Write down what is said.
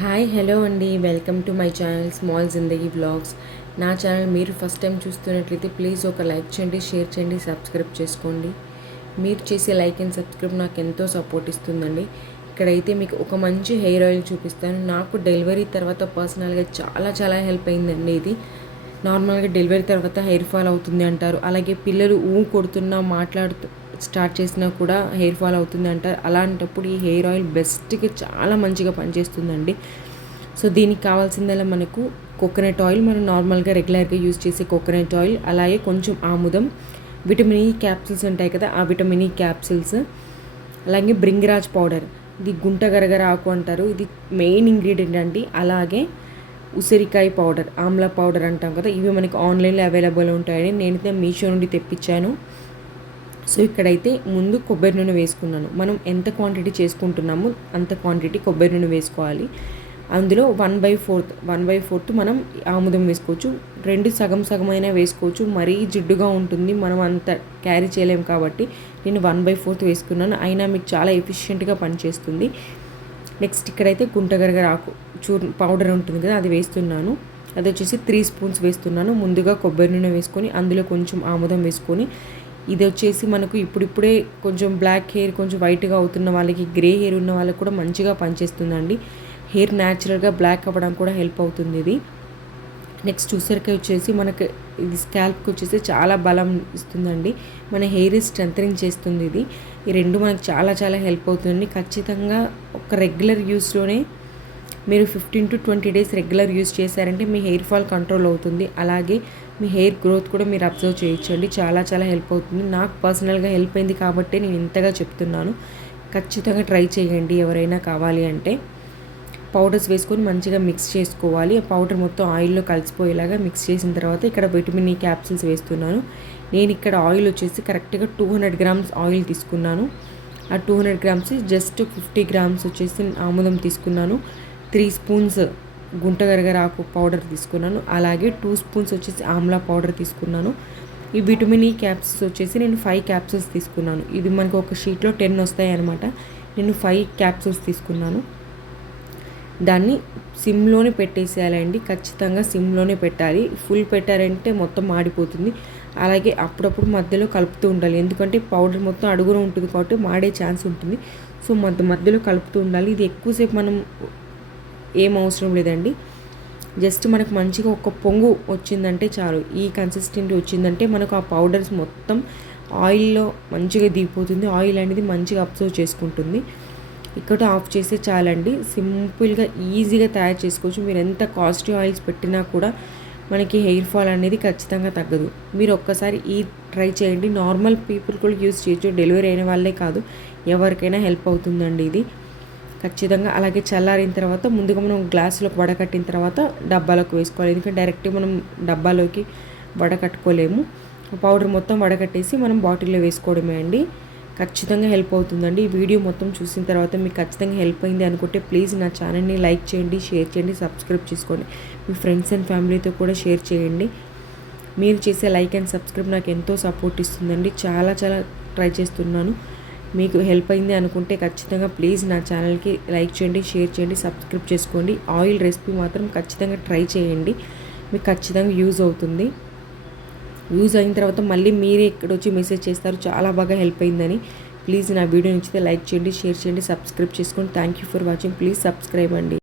Hi hello అండి, welcome to my channel small Zindagi vlogs. నా channel మీరు first time చూస్తున్నట్లయితే ప్లీజ్ ఒక లైక్ చేయండి, షేర్ చేయండి, సబ్స్క్రైబ్ చేసుకోండి. మీరు చేసే లైక్ అండ్ సబ్స్క్రైబ్ నాకు ఎంతో సపోర్ట్ ఇస్తుందండి. ఇక్కడైతే మీకు ఒక మంచి హెయిర్ ఆయిల్ చూపిస్తాను. నాకు డెలివరీ తర్వాత పర్సనల్గా చాలా హెల్ప్ అయిందండి. ఇది నార్మల్గా డెలివరీ తర్వాత హెయిర్ ఫాల్ అవుతుంది అంటారు, అలాగే పిల్లలు కొడుతున్నా మాట్లాడుతూ స్టార్ట్ చేసినా కూడా హెయిర్ ఫాల్ అవుతుంది అంటారు. అలాంటప్పుడు ఈ హెయిర్ ఆయిల్ బెస్ట్గా చాలా మంచిగా పనిచేస్తుందండి. సో దీనికి కావాల్సిందల్లా మనకు కోకోనట్ ఆయిల్, మనం నార్మల్గా రెగ్యులర్గా యూజ్ చేసే కోకోనట్ ఆయిల్, అలాగే కొంచెం ఆముదం, విటమిన్ ఈ క్యాప్సిల్స్ ఉంటాయి కదా, ఆ విటమిన్ ఈ క్యాప్సిల్స్, అలాగే బ్రింగరాజ్ పౌడర్, ఇది గుంట గరగర ఆకు అంటారు, ఇది మెయిన్ ఇంగ్రీడియంట్ అండి. అలాగే ఉసిరికాయ పౌడర్, ఆమ్లా పౌడర్ అంటాం కదా, ఇవి మనకి ఆన్లైన్లో అవైలబుల్ ఉంటాయని నేనైతే మీషో నుండి తెప్పించాను. సో ఇక్కడైతే ముందు కొబ్బరి నూనె వేసుకున్నాను. మనం ఎంత క్వాంటిటీ చేసుకుంటున్నామో అంత క్వాంటిటీ కొబ్బరి నూనె వేసుకోవాలి. అందులో 1/4 మనం ఆముదం వేసుకోవచ్చు. రెండు సగమైనా వేసుకోవచ్చు. మరీ జిడ్డుగా ఉంటుంది, మనం అంత క్యారీ చేయలేము కాబట్టి నేను 1/4 వేసుకున్నాను. అయినా మీకు చాలా ఎఫిషియెంట్గా పనిచేస్తుంది. నెక్స్ట్ ఇక్కడైతే గుంటగరగర ఆకు పౌడర్ ఉంటుంది కదా, అది వేస్తున్నాను. అది వచ్చేసి 3 స్పూన్స్ వేస్తున్నాను. ముందుగా కొబ్బరి నూనె వేసుకొని అందులో కొంచెం ఆముదం వేసుకొని, ఇది వచ్చేసి మనకు ఇప్పుడిప్పుడే కొంచెం బ్లాక్ హెయిర్ కొంచెం వైట్గా అవుతున్న వాళ్ళకి, గ్రే హెయిర్ ఉన్న వాళ్ళకి కూడా మంచిగా పనిచేస్తుందండి. హెయిర్ న్యాచురల్గా బ్లాక్ అవ్వడం కూడా హెల్ప్ అవుతుంది ఇది. నెక్స్ట్ ఉసిరికాయ వచ్చేసి మనకు ఇది స్కాల్ప్కి వచ్చేసి చాలా బలం ఇస్తుందండి, మన హెయిర్ స్ట్రెంథనింగ్ చేస్తుంది ఇది. ఈ రెండు మనకు చాలా హెల్ప్ అవుతుంది. ఖచ్చితంగా ఒక రెగ్యులర్ యూస్లోనే మీరు 15 to 20 డేస్ రెగ్యులర్ యూజ్ చేశారంటే మీ హెయిర్ ఫాల్ కంట్రోల్ అవుతుంది. అలాగే మీ హెయిర్ గ్రోత్ కూడా మీరు అబ్జర్వ్ చేయొచ్చండి. చాలా హెల్ప్ అవుతుంది. నాకు పర్సనల్గా హెల్ప్ అయింది కాబట్టి నేను ఇంతగా చెప్తున్నాను. ఖచ్చితంగా ట్రై చేయండి ఎవరైనా కావాలి అంటే. పౌడర్స్ వేసుకొని మంచిగా మిక్స్ చేసుకోవాలి. ఆ పౌడర్ మొత్తం ఆయిల్లో కలిసిపోయేలాగా మిక్స్ చేసిన తర్వాత ఇక్కడ విటమిన్ ఈ క్యాప్సిల్స్ వేస్తున్నాను. నేను ఇక్కడ ఆయిల్ వచ్చేసి కరెక్ట్గా 200 గ్రామ్స్ ఆయిల్ తీసుకున్నాను. ఆ 200 గ్రామ్స్ జస్ట్ 50 గ్రామ్స్ వచ్చేసి ఆముదం తీసుకున్నాను. 3 స్పూన్స్ గుంటగరగర ఆకు పౌడర్ తీసుకున్నాను. అలాగే 2 స్పూన్స్ వచ్చేసి ఆమ్లా పౌడర్ తీసుకున్నాను. ఈ విటమిన్ ఈ క్యాప్సిల్స్ వచ్చేసి నేను 5 క్యాప్సిల్స్ తీసుకున్నాను. ఇది మనకు ఒక షీట్లో 10 వస్తాయి అనమాట. నేను 5 క్యాప్సిల్స్ తీసుకున్నాను. దాన్ని సిమ్లోనే పెట్టేసేయాలండి. ఖచ్చితంగా సిమ్లోనే పెట్టాలి. ఫుల్ పెట్టారంటే మొత్తం మాడిపోతుంది. అలాగే అప్పుడప్పుడు మధ్యలో కలుపుతూ ఉండాలి, ఎందుకంటే పౌడర్ మొత్తం అడుగున ఉంటుంది కాబట్టి మాడే ఛాన్స్ ఉంటుంది. సో మధ్యలో కలుపుతూ ఉండాలి. ఇది ఎక్కువసేపు మనం ఏం అవసరం లేదండి. జస్ట్ మనకు మంచిగా ఒక పొంగు వచ్చిందంటే చాలు. ఈ కన్సిస్టెంట్ వచ్చిందంటే మనకు ఆ పౌడర్స్ మొత్తం ఆయిల్లో మంచిగా దిగిపోతుంది. ఆయిల్ అనేది మంచిగా అబ్జర్వ్ చేసుకుంటుంది. ఇక్కడ ఆఫ్ చేస్తే చాలండి. సింపుల్గా ఈజీగా తయారు చేసుకోవచ్చు. మీరు ఎంత కాస్ట్లీ ఆయిల్స్ పెట్టినా కూడా మనకి హెయిర్ ఫాల్ అనేది ఖచ్చితంగా తగ్గదు. మీరు ఒక్కసారి ఈ ట్రై చేయండి. నార్మల్ పీపుల్ కూడా యూజ్ చేయొచ్చు, డెలివరీ అయిన వాళ్ళే కాదు, ఎవరికైనా హెల్ప్ అవుతుందండి ఇది ఖచ్చితంగా. అలాగే చల్లారిన తర్వాత ముందుగా మనం గ్లాసులోకి వడకట్టిన తర్వాత డబ్బాలోకి వేసుకోవాలి, ఎందుకంటే డైరెక్ట్గా మనం డబ్బాలోకి వడకట్టుకోలేము. పౌడర్ మొత్తం వడకట్టేసి మనం బాటిల్లో వేసుకోవడమే అండి. ఖచ్చితంగా హెల్ప్ అవుతుందండి. ఈ వీడియో మొత్తం చూసిన తర్వాత మీకు ఖచ్చితంగా హెల్ప్ అయింది అనుకుంటే ప్లీజ్ నా ఛానల్ని లైక్ చేయండి, షేర్ చేయండి, సబ్స్క్రైబ్ చేసుకోండి. మీ ఫ్రెండ్స్ అండ్ ఫ్యామిలీతో కూడా షేర్ చేయండి. మీరు చేసే లైక్ అండ్ సబ్స్క్రైబ్ నాకు ఎంతో సపోర్ట్ ఇస్తుందండి. చాలా ట్రై చేస్తున్నాను. మీకు హెల్ప్ అయింది అనుకుంటే ఖచ్చితంగా ప్లీజ్ నా ఛానల్కి లైక్ చేయండి, షేర్ చేయండి, సబ్స్క్రైబ్ చేసుకోండి. ఆయిల్ రెసిపీ మాత్రం ఖచ్చితంగా ట్రై చేయండి, మీకు ఖచ్చితంగా యూజ్ అవుతుంది. యూజ్ అయిన తర్వాత మళ్ళీ మీరే ఇక్కడ వచ్చి మెసేజ్ చేస్తారు చాలా బాగా హెల్ప్ అయిందని. ప్లీజ్ నా వీడియో నచ్చితే లైక్ చేయండి, షేర్ చేయండి, సబ్స్క్రైబ్ చేసుకోండి. Thank you for watching. Please subscribe అండి.